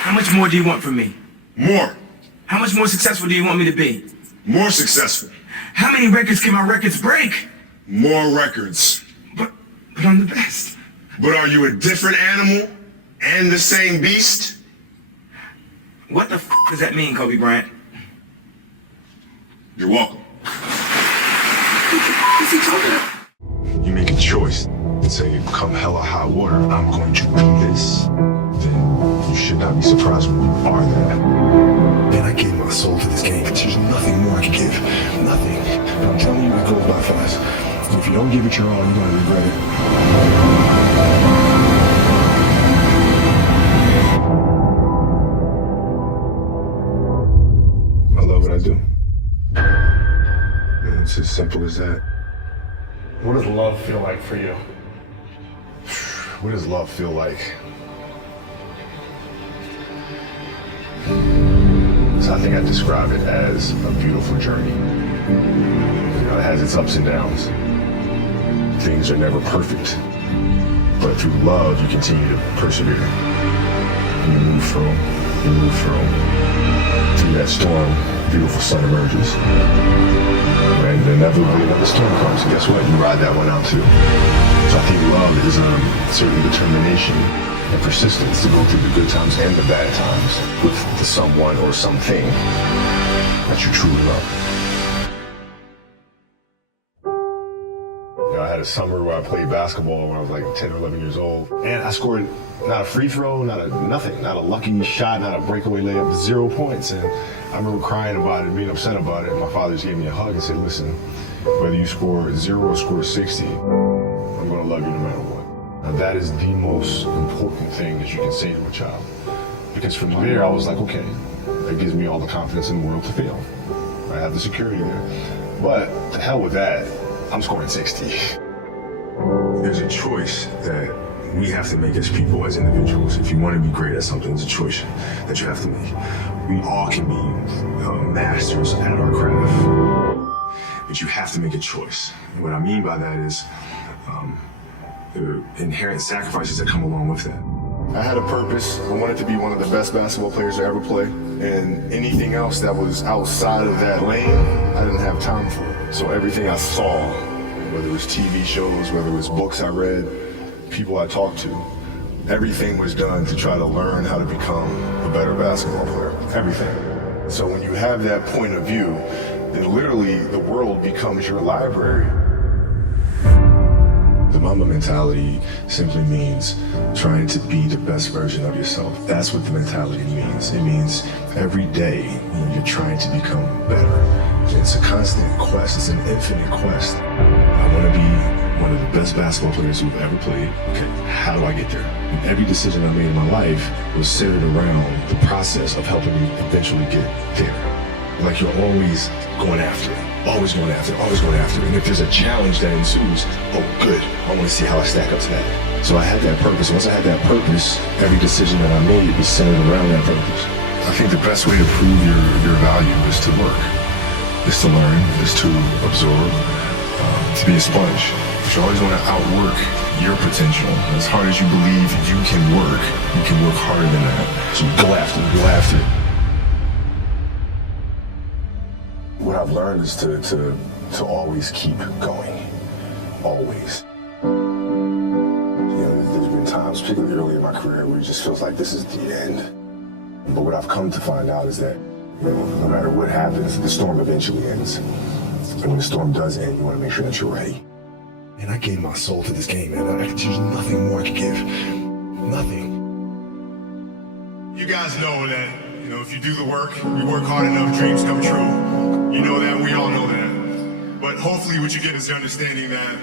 How much more do you want from me? More. How much more successful do you want me to be? More successful. How many records can my records break? More records. But I'm the best. But are you a different animal and the same beast? What the does that mean, Kobe Bryant? You're welcome. What's he talking about? You make a choice and say, come hell or high water, I'm going to be this. Then you should not be surprised when you are that. Man, I gave my soul to this game. There's nothing more I can give. Nothing. And I'm telling you, it goes by fast. If you don't give it your all, you're going to regret it. I love what I do. And it's as simple as that. What does love feel like for you? What does love feel like? So I think I describe it as a beautiful journey. You know, it has its ups and downs. Things are never perfect, but through love, you continue to persevere. You move through. Through that storm, beautiful sun emerges. And inevitably another storm comes. And guess what? You ride that one out too. So I think love is a certain determination and persistence to go through the good times and the bad times with the someone or something that you truly love. You know, I had a summer where I played basketball when I was like 10 or 11 years old. And I scored not a free throw, not a lucky shot, not a breakaway layup, 0 points. And I remember crying about it, being upset about it. And my father just gave me a hug and said, listen, whether you score 0 or score 60, I'm going to love you no matter what. Now that is the most important thing that you can say to a child. Because from there, I was like, okay, that gives me all the confidence in the world to fail. I have the security there. But to hell with that, I'm scoring 60. There's a choice that we have to make as people, as individuals. If you want to be great at something, it's a choice that you have to make. We all can be masters at our craft, but you have to make a choice. And what I mean by that is there are inherent sacrifices that come along with that. I had a purpose. I wanted to be one of the best basketball players to ever play. And anything else that was outside of that lane, I didn't have time for. So everything I saw, whether it was TV shows, whether it was books I read, people I talked to, everything was done to try to learn how to become a better basketball player. Everything. So when you have that point of view, then literally the world becomes your library. The Mamba mentality simply means trying to be the best version of yourself. That's what the mentality means. It means every day you're trying to become better. It's a constant quest. It's an infinite quest. I want to be one of the best basketball players who've ever played. Okay, how do I get there? And every decision I made in my life was centered around the process of helping me eventually get there. Like you're always going after it. Always going after it, always going after it. And if there's a challenge that ensues, oh good, I want to see how I stack up to that. So I had that purpose. Once I had that purpose, every decision that I made was centered around that purpose. I think the best way to prove your value is to work, is to learn, is to absorb, to be a sponge. But you always want to outwork your potential. As hard as you believe you can work harder than that. So go after it. What I've learned is to always keep going. Always. You know, there's been times, particularly early in my career, where it just feels like this is the end. But what I've come to find out is that, you know, no matter what happens, the storm eventually ends. And when the storm does end, you want to make sure that you're ready. And I gave my soul to this game, man. There's nothing more I could give. Nothing. You guys know that, you know, if you do the work, we work hard enough, dreams come true. You know that, we all know that. But hopefully what you get is the understanding that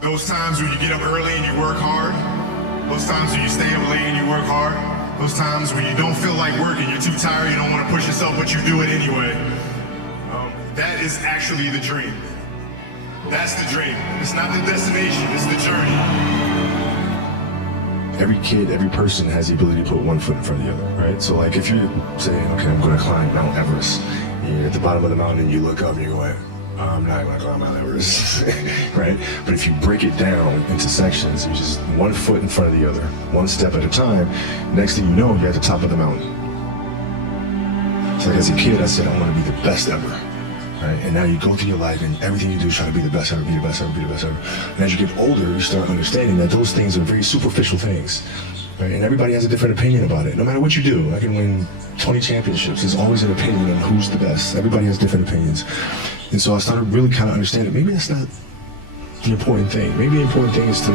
those times when you get up early and you work hard, those times when you stay up late and you work hard, those times when you don't feel like working, you're too tired, you don't want to push yourself, but you do it anyway. That is actually the dream. That's the dream. It's not the destination, it's the journey. Every kid, every person has the ability to put one foot in front of the other, right? So like if you're saying, okay, I'm going to climb Mount Everest, you're at the bottom of the mountain, you look up and you go, I'm not gonna climb Mount Everest, right? But if you break it down into sections, you're just one foot in front of the other, one step at a time. Next thing you know, you're at the top of the mountain. So like as a kid, I said, I want to be the best ever, right? And now you go through your life and everything you do is try to be the best ever, be the best ever, be the best ever. And as you get older, you start understanding that those things are very superficial things, right? And everybody has a different opinion about it. No matter what you do, I can win 20 championships. There's always an opinion on who's the best. Everybody has different opinions. And so I started really kind of understanding, maybe that's not the important thing. Maybe the important thing is to,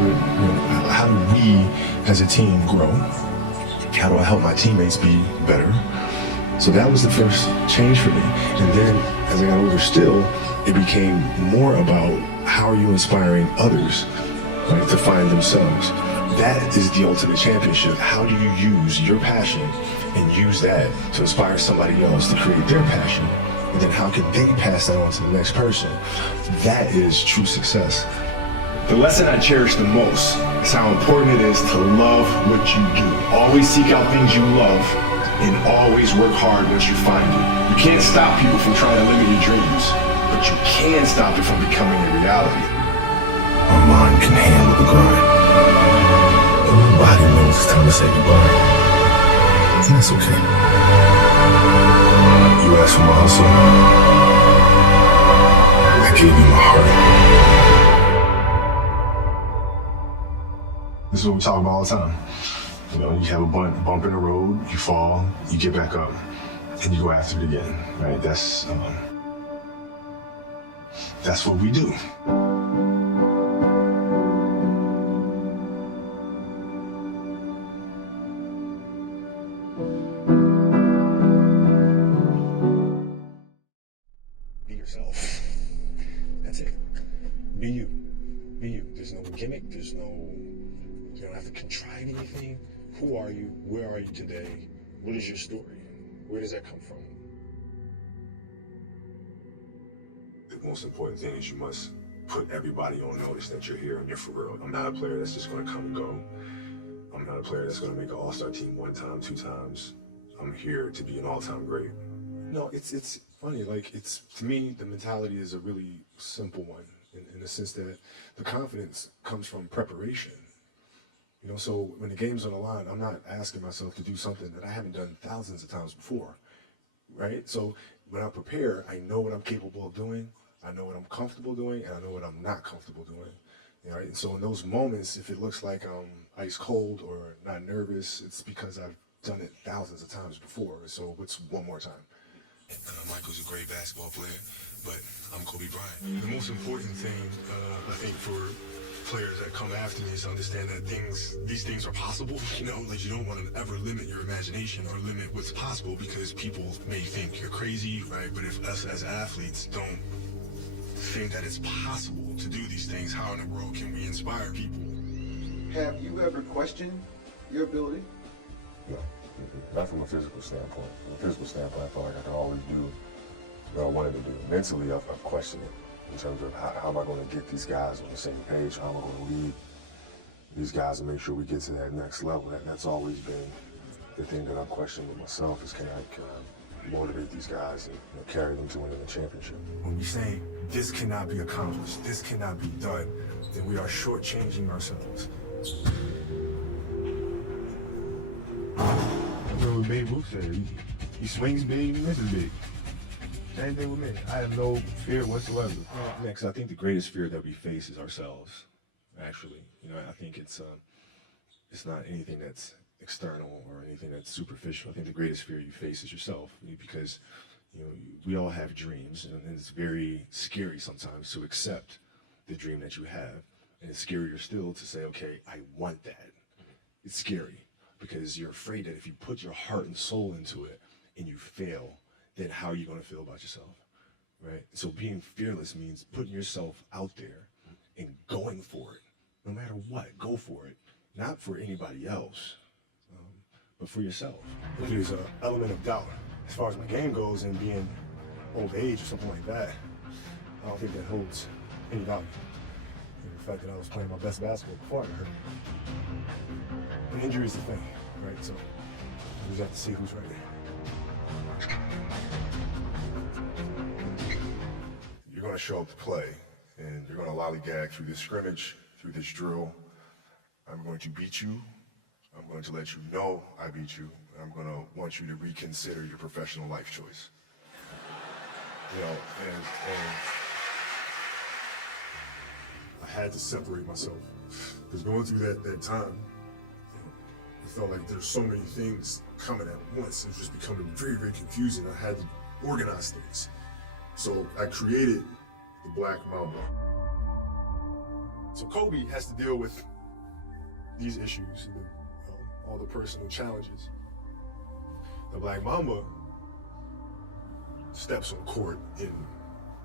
how do we as a team grow? How do I help my teammates be better? So that was the first change for me. And then as I got older still, it became more about how are you inspiring others, right, to find themselves. That is the ultimate championship. How do you use your passion and use that to inspire somebody else to create their passion? And then how can they pass that on to the next person? That is true success. The lesson I cherish the most is how important it is to love what you do. Always seek out things you love and always work hard once you find it. You can't stop people from trying to limit your dreams, but you can stop it from becoming a reality. My mind can handle the grind. But my body knows it's time to say goodbye. And that's okay. You asked for my hustle. I gave you my heart. This is what we talk about all the time. You know, you have a bump in the road, you fall, you get back up, and you go after it again, right? That's what we do. Be yourself. That's it. Be you. Be you. There's no gimmick. You don't have to contrive anything. Who are you? Where are you today? What is your story? Where does that come from? The most important thing is you must put everybody on notice that you're here and you're for real. I'm not a player that's just going to come and go. I'm not a player that's going to make an all-star team one time, two times. I'm here to be an all-time great. No, it's funny. Like, to me, the mentality is a really simple one in the sense that the confidence comes from preparation. You know, so when the game's on the line, I'm not asking myself to do something that I haven't done thousands of times before, right? So when I prepare, I know what I'm capable of doing, I know what I'm comfortable doing, and I know what I'm not comfortable doing. Right? And so in those moments, if it looks like I'm ice cold or not nervous, it's because I've done it thousands of times before. So what's one more time? Michael's a great basketball player, but I'm Kobe Bryant. The most important thing, I think, for players that come after me is to understand that these things are possible. You know, like, you don't want to ever limit your imagination or limit what's possible because people may think you're crazy, right? But if us as athletes don't think that it's possible to do these things, how in the world can we inspire people? Have you ever questioned your ability? No, not from a physical standpoint. From a physical standpoint, I felt like I could always do what I wanted to do. Mentally, I've questioned it in terms of how am I going to get these guys on the same page? How am I going to lead these guys and make sure we get to that next level? That's always been the thing that I've questioned with myself is can I motivate these guys and carry them to winning a championship? When we say this cannot be accomplished, this cannot be done, then we are shortchanging ourselves. That's what Babe Ruth said. He swings big, he misses big. Same thing with me. I have no fear whatsoever. Yeah, 'cause I think the greatest fear that we face is ourselves, actually. You know, I think it's not anything that's external or anything that's superficial. I think the greatest fear you face is yourself, because, you know, we all have dreams, and it's very scary sometimes to accept the dream that you have. And it's scarier still to say, okay, I want that. It's scary because you're afraid that if you put your heart and soul into it and you fail, then how are you going to feel about yourself, right? So being fearless means putting yourself out there and going for it. No matter what, go for it. Not for anybody else, but for yourself. If there's an element of doubt as far as my game goes and being old age or something like that, I don't think that holds any value. And the fact that I was playing my best basketball before I got hurt. An injury is the thing, right? So we just have to see who's right there. You're going to to show up to play, and you're going to lollygag through this scrimmage, through this drill. I'm going to beat you. I'm going to let you know I beat you. And I'm going to want you to reconsider your professional life choice. You know, and I had to separate myself. Because going through that time, I felt like there's so many things coming at once. It was just becoming very, very confusing. I had to organize things. So I created the Black Mamba. So Kobe has to deal with these issues and all the personal challenges. The Black Mamba steps on court and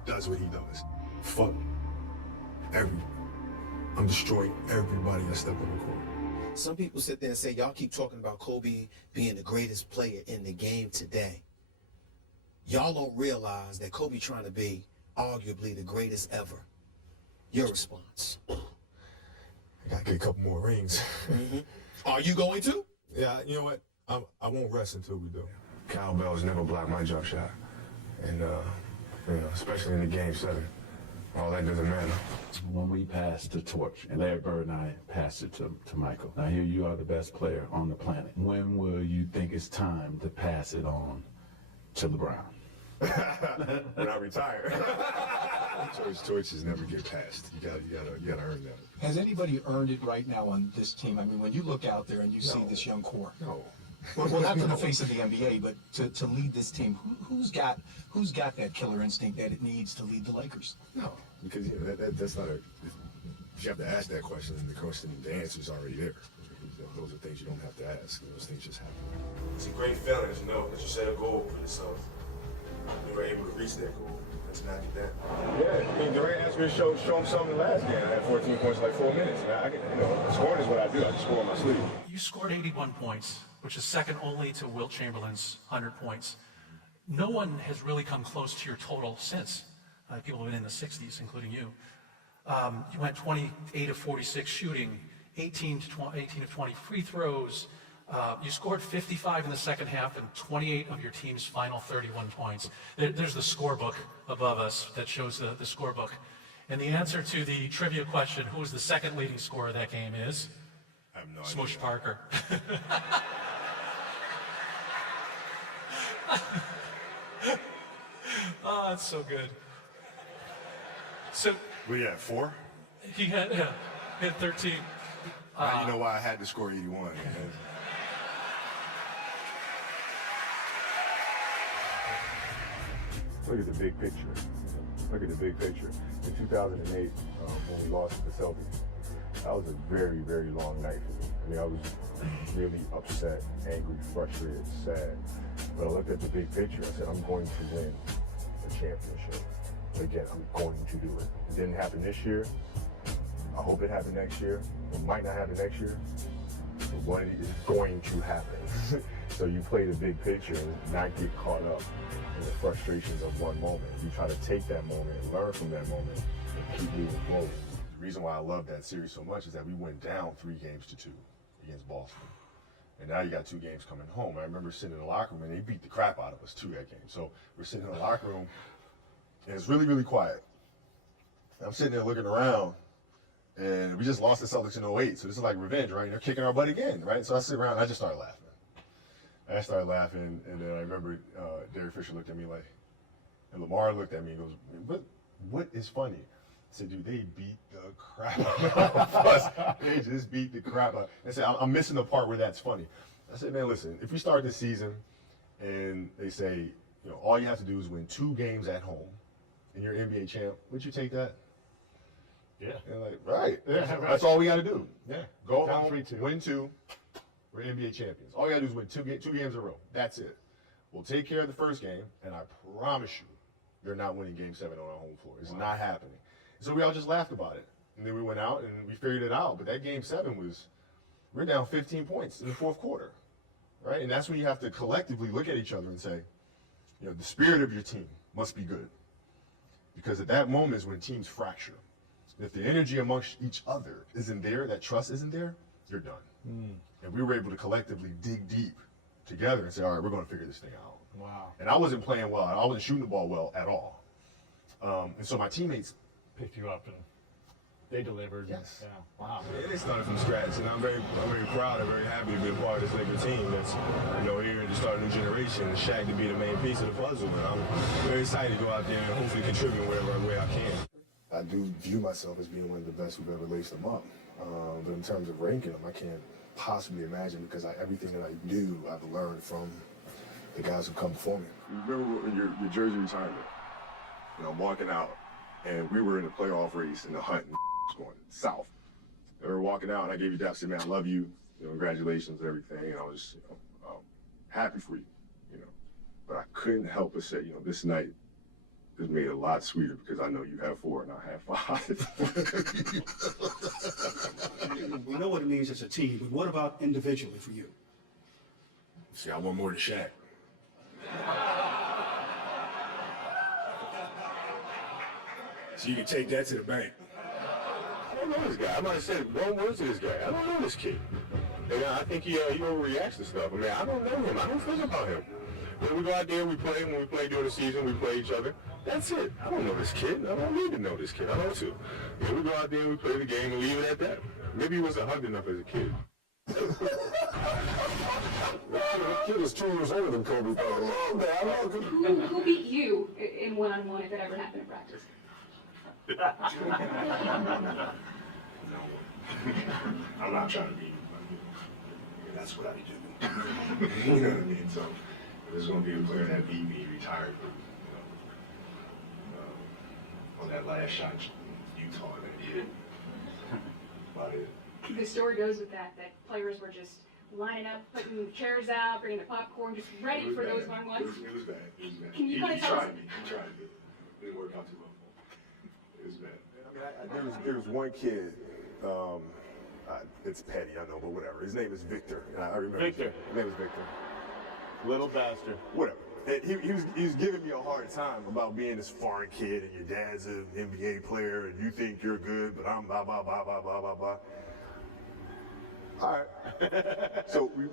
does what he does. Fuck everyone. I'm destroying everybody that step on the court. Some people sit there and say, y'all keep talking about Kobe being the greatest player in the game today. Y'all don't realize that Kobe trying to be arguably the greatest ever. Your response? I gotta get a couple more rings. Mm-hmm. Are you going to? Yeah, you know what? I won't rest until we do. Cowbells never blocked my jump shot. And, you know, especially in the game 7. All that doesn't matter. When we passed the torch, and Larry Bird and I passed it to Michael. Now here you are the best player on the planet. When will you think it's time to pass it on to LeBron? When I retire. Torches never get passed. You gotta earn that. Has anybody earned it right now on this team? I mean, when you look out there and you see this young core. No. Well, not to the face of the NBA, but to lead this team, who's got that killer instinct that it needs to lead the Lakers? No, because you know, that's not a. You have to ask that question, and the answer's already there. Those are things you don't have to ask. Those things just happen. It's a great feeling, as you know, that you set a goal for yourself. You were able to reach that goal. Let's not get that. Yeah, I mean, Durant asked me to show him something last game. I had 14 points in like 4 minutes. Scoring is what I do. I just score on my sleeve. You scored 81 points, which is second only to Wilt Chamberlain's 100 points. No one has really come close to your total since. People have been in the 60s, including you. You went 28 of 46 shooting, 18 of 20 free throws. You scored 55 in the second half and 28 of your team's final 31 points. There's the scorebook above us that shows the scorebook. And the answer to the trivia question, who was the second leading scorer of that game is? I have no idea. Smush Parker. Oh, that's so good. So What do you have, 4? he had 13. Now you know why I had to score 81. Look at the big picture. Look at the big picture. In 2008, when we lost to the Celtics, that was a very, very long night for me. I mean, I was really upset, angry, frustrated, sad. But I looked at the big picture. I said, I'm going to win the championship. Again, I'm going to do it. It didn't happen this year. I hope it happened next year. It might not happen next year. But one is going to happen. So you play the big picture and not get caught up in the frustrations of one moment. You try to take that moment and learn from that moment and keep moving forward. The reason why I love that series so much is that we went down 3-2 against Boston. And now you got 2 games coming home. I remember sitting in the locker room and they beat the crap out of us too that game. So we're sitting in the locker room and it's really, really quiet. And I'm sitting there looking around and we just lost the Celtics in 08. So this is like revenge, right? And they're kicking our butt again, right? So I sit around and I just started laughing. And then I remember Derek Fisher looked at me like, and Lamar looked at me and goes, what is funny? I said, dude, they beat the crap out of us. They just beat the crap out. I said, I'm missing the part where that's funny. I said, man, listen, if we start this season and they say, you know, all you have to do is win 2 games at home and you're NBA champ, would you take that? Yeah. And like, right. Yeah, that's all we got to do. Yeah. Go Down home, 3-2. win 2. We're NBA champions. All you got to do is win 2 games in a row. That's it. We'll take care of the first game, and I promise you, they're not winning Game 7 on our home floor. It's not happening. So we all just laughed about it. And then we went out and we figured it out. But that Game 7 we're down 15 points in the fourth quarter, right? And that's when you have to collectively look at each other and say, you know, the spirit of your team must be good. Because at that moment is when teams fracture. If the energy amongst each other isn't there, that trust isn't there, you're done. And we were able to collectively dig deep together and say, all right, we're going to figure this thing out. Wow. And I wasn't playing well. I wasn't shooting the ball well at all. And so my teammates, Picked you up and they delivered. Yes. Yeah. Wow. Yeah, they started from scratch, and I'm very proud and very happy to be a part of this Laker team that's, here to start a new generation, and Shaq to be the main piece of the puzzle. And I'm very excited to go out there and hopefully contribute in whatever way I can. I do view myself as being one of the best who've ever laced them up. But in terms of ranking them, I can't possibly imagine because everything that I do, I've learned from the guys who come before me. Remember your jersey retirement? I'm walking out, and we were in a playoff race, and the hunt was going south. And we were walking out, and I gave you that, said, man, I love you, congratulations and everything, and I was happy for you, But I couldn't help but say, this night is made a lot sweeter because I know you have 4 and I have 5. We know what it means as a team, but what about individually for you? See, I want more than Shaq. So you can take that to the bank. I don't know this guy. I might have said one word to this guy. I don't know this kid. And I think he overreacts to stuff. I mean, I don't know him. I don't think about him. When we go out there, we play. When we play during the season, we play each other. That's it. I don't know this kid. I don't need to know this kid. I don't to. Yeah, we go out there and we play the game and leave it at that. Maybe he wasn't hugged enough as a kid. The kid is 2 years older than Kobe. Who beat you in one-on-one if it ever happened in practice? I'm not trying to be, that's what I do. You know what I mean? So there's going to be a player that beat me, retired, on that last shot in Utah. About it. The story goes with that players were just lining up, putting chairs out, bringing the popcorn, just ready for those one-on-ones. It was bad. It was bad. Can you He tried me. He tried me. It didn't work out too well for him. It was bad. I mean, there was one kid, it's petty, I know, but whatever. His name is Victor. I remember. Victor. His name is Victor. Little bastard. Whatever. And he was giving me a hard time about being this foreign kid and your dad's an NBA player and you think you're good, but I'm blah, blah, blah, blah, blah, blah, blah. All right. So we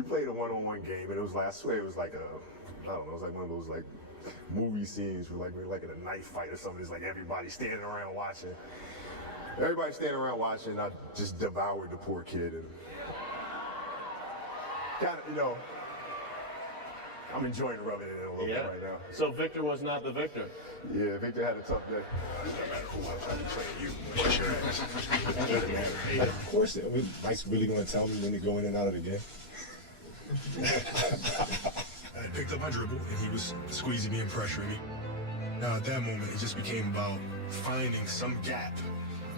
played a one-on-one game, and it was like, I swear it was like I don't know, it was like one of those like movie scenes where we're like in a knife fight or something. It's like everybody standing around watching. Everybody standing around watching, I just devoured the poor kid and kind of, I'm enjoying rubbing it in a little bit right now. So Victor was not the victor. Yeah, Victor had a tough day. It doesn't matter who I'm playing you. What's your ass? Of course, Mike's really going to tell me when to go in and out of the game. I picked up my dribble, and he was squeezing me and pressuring me. Now, at that moment, it just became about finding some gap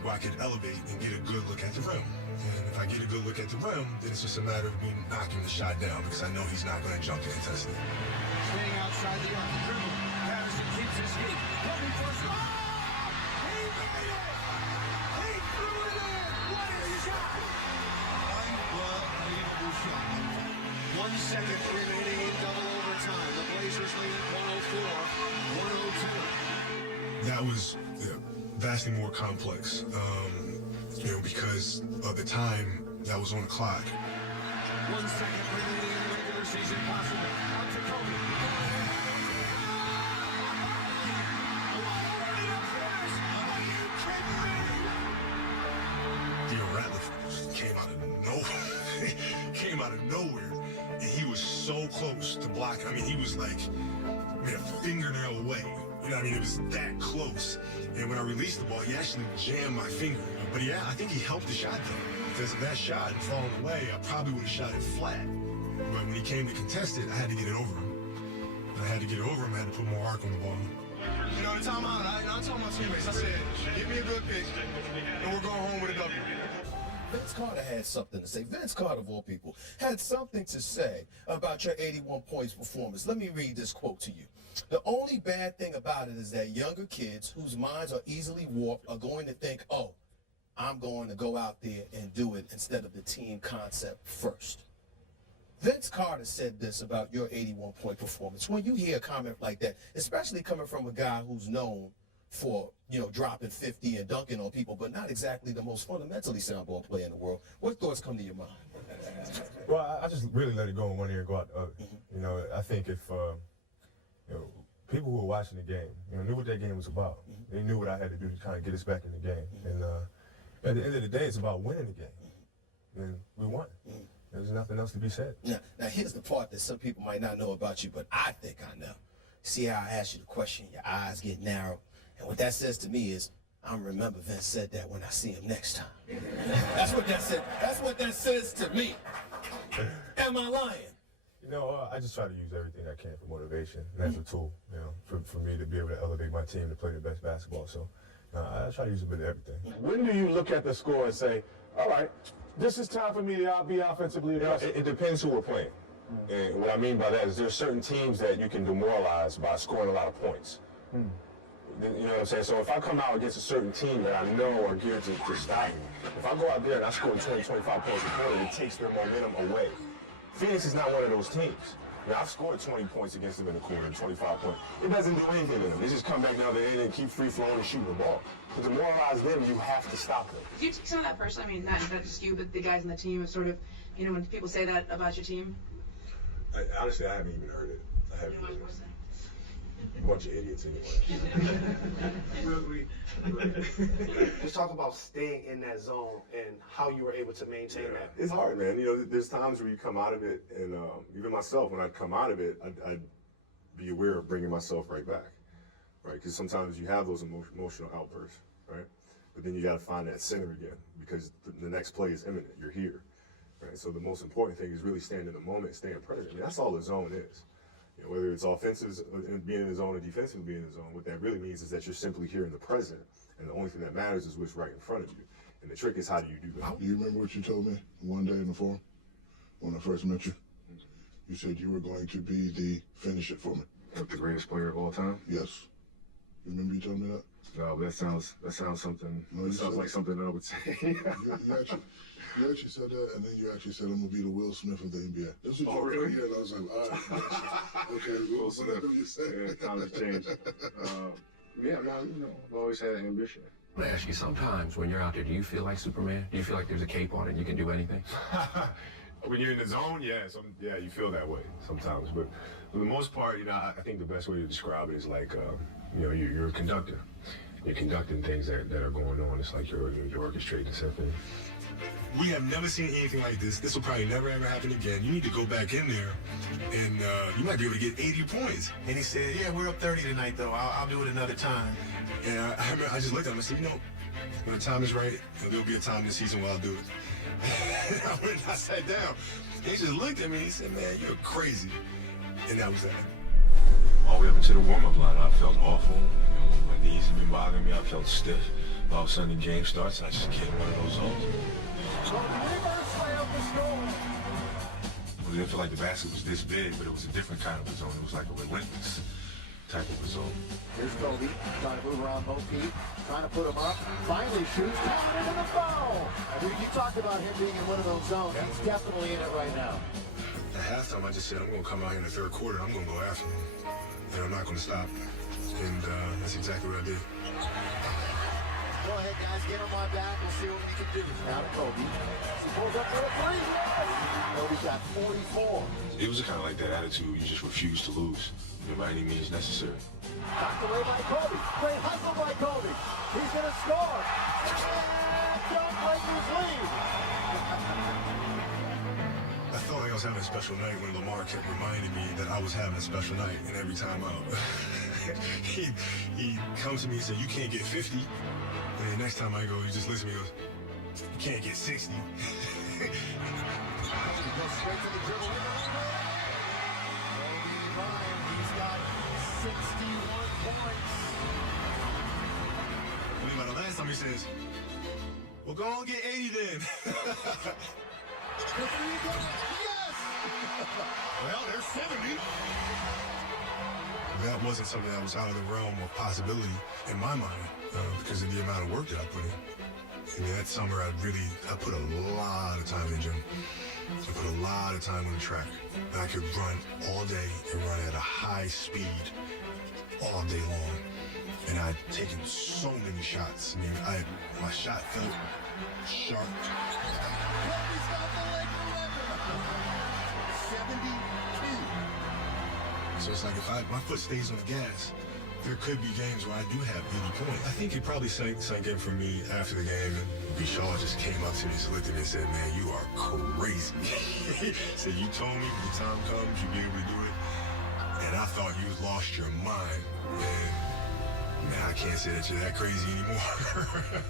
where I could elevate and get a good look at the rim. And if I get a good look at the rim, then it's just a matter of me knocking the shot down because I know he's not going to jump to contest it. Staying outside the arc of dribble. Patterson keeps his feet. Kobe first. Oh! He made it! He threw it in! What a shot! Unbelievable shot. 1 second remaining in double overtime. The Blazers lead 104-102. That was vastly more complex, because of the time that was on the clock. 1 second remaining in the regular season possible. Out to Kobe. The came out of nowhere. Came out of nowhere, and he was so close to block. I mean, he was like a fingernail away. You know what I mean? It was that close. And when I released the ball, he actually jammed my finger. But yeah, I think he helped the shot though. Because of that shot and falling away, I probably would have shot it flat. But when he came to contest it, I had to get it over him. And I had to get it over him. I had to put more arc on the ball. The timeout, I told my teammates, I said, give me a good pick, and we're going home with a W. Vince Carter had something to say. Vince Carter, of all people, had something to say about your 81 points performance. Let me read this quote to you. The only bad thing about it is that younger kids whose minds are easily warped are going to think, oh, I'm going to go out there and do it instead of the team concept first. Vince Carter said this about your 81-point performance. When you hear a comment like that, especially coming from a guy who's known for, dropping 50 and dunking on people, but not exactly the most fundamentally sound ball player in the world, what thoughts come to your mind? Well, I just really let it go in one ear and go out the other. I think if people who were watching the game, knew what that game was about. They knew what I had to do to kind of get us back in the game. And at the end of the day, it's about winning the game. And we won. There's nothing else to be said. Now here's the part that some people might not know about you, but I think I know. See how I asked you the question, your eyes get narrow. And what that says to me is, I'm remember Vince said that when I see him next time. That's what that said. That's what that says to me. Am I lying? I just try to use everything I can for motivation and as a tool, for me to be able to elevate my team to play the best basketball. So I try to use a bit of everything. When do you look at the score and say, all right, this is time for me to be offensively aggressive? It depends who we're playing. And what I mean by that is there's certain teams that you can demoralize by scoring a lot of points. You know what I'm saying? So if I come out against a certain team that I know are geared to stop me, if I go out there and I score 20, 25 points a quarter, it takes their momentum away. Phoenix is not one of those teams. I've scored 20 points against them in a quarter, 25 points. It doesn't do anything to them. They just come back down the end and keep free flowing and shooting the ball. To demoralize them, you have to stop them. Do you take some of that personally? I mean, not just you, but the guys on the team have sort of, when people say that about your team? Honestly, I haven't even heard it. I haven't even heard it. A bunch of idiots anyway. Just talk about staying in that zone and how you were able to maintain that. It's hard, man. There's times where you come out of it, and even myself, when I'd come out of it, I'd be aware of bringing myself right back, right? Because sometimes you have those emotional outbursts, right? But then you got to find that center again because the next play is imminent. You're here, right? So the most important thing is really staying in the moment, staying present. I mean, that's all the zone is. Whether it's offensive, being in the zone, or defensive, being in the zone, what that really means is that you're simply here in the present, and the only thing that matters is what's right in front of you. And the trick is, how do you do that? Do you remember what you told me one day in the forum when I first met you? You said you were going to be the finisher for me. The greatest player of all time? Yes. You remember you told me that? No, but that sounds something. No, that sounds like something that I would say. You actually said that, and then you actually said, I'm going to be the Will Smith of the NBA. This was your really? And I was like, all right. Okay, Will Smith. You said. Yeah, times changed. I've always had ambition. I want to ask you, sometimes when you're out there, do you feel like Superman? Do you feel like there's a cape on it and you can do anything? When you're in the zone, you feel that way sometimes. But for the most part, I think the best way to describe it is like, you're a conductor. You're conducting things that are going on. It's like you're orchestrating a symphony. We have never seen anything like this. This will probably never, ever happen again. You need to go back in there, and you might be able to get 80 points. And he said, yeah, we're up 30 tonight, though. I'll do it another time. And I just looked at him and said, when the time is right, there'll be a time this season where I'll do it. I went and I sat down. And he just looked at me and he said, man, you're crazy. And that was that. All the way up into the warm-up line, I felt awful. My knees have been bothering me. I felt stiff. All of a sudden, the game starts, and I just get in one of those zones. Well, it didn't feel like the basket was this big, but it was a different kind of a zone. It was like a relentless type of a zone. Here's Kobe trying to move around both feet, trying to put him up. Finally shoots, down into the foul. You talked about him being in one of those zones. He's definitely in it right now. At halftime, I just said, I'm going to come out here in the third quarter, I'm going to go after him. And I'm not going to stop. And that's exactly what I did. Go ahead, guys, get on my back. We'll see what we can do. Now to Kobe. He pulls up for a three. Kobe's got 44. It was kind of like that attitude. You just refuse to lose, by any means necessary. Knocked away by Kobe. Great hustle by Kobe. He's going to score. And don't break his lead. I felt like I was having a special night when Lamar kept reminding me that I was having a special night. And every time he comes to me and says, you can't get 50. And then next time I go, he just listens to me and goes, you can't get 60. He goes straight to the dribble. Bryant, he's got 61 points. By the last time he says, well, go on, get 80 then. Yes! Well, there's 70. That wasn't something that was out of the realm of possibility in my mind because of the amount of work that I put in. And that summer, I put a lot of time in the gym. I put a lot of time on the track. And I could run all day and run at a high speed all day long. And I'd taken so many shots. I mean, my shot felt sharp. Kobe's got the Laker record. 72. So it's like if my foot stays on the gas, there could be games where I do have 80 points. I think it probably sank in for me after the game. And Shaw just came up to me, looked at me and said, man, you are crazy. He said, you told me when the time comes, you'll be able to do it. And I thought you lost your mind. And now I can't say that you're that crazy anymore.